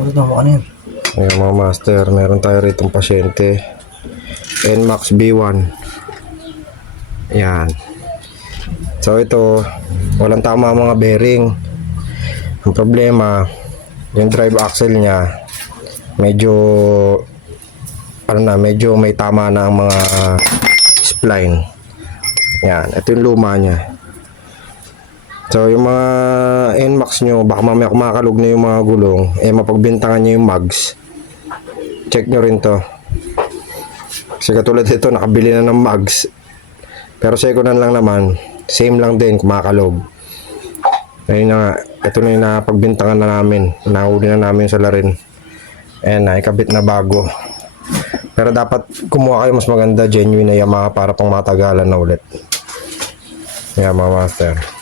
Ano daw ano yan? Ayan mga master, meron tayo rito pasyente. NMAX B1. Ayan. So ito, walang tama mga bearing. Ang problema, yung drive axle niya, medyo medyo may tama na ang mga spline. Yan, ito yung luma niya. So yung mga NMAX nyo, baka mamaya kumakalog na yung mga gulong, mapagbintangan nyo yung mags. Check nyo rin to. Kasi katulad ito, nakabili na ng mags. Pero second hand lang naman, same lang din, kumakalog. Ayun na nga, ito na yung napagbintangan na namin. Nahuli na namin sa larin. Ayan na, ikabit na bago. Pero dapat kumuha kayo mas maganda, genuine na Yamaha para pang matagalan na ulit. Yan mga master.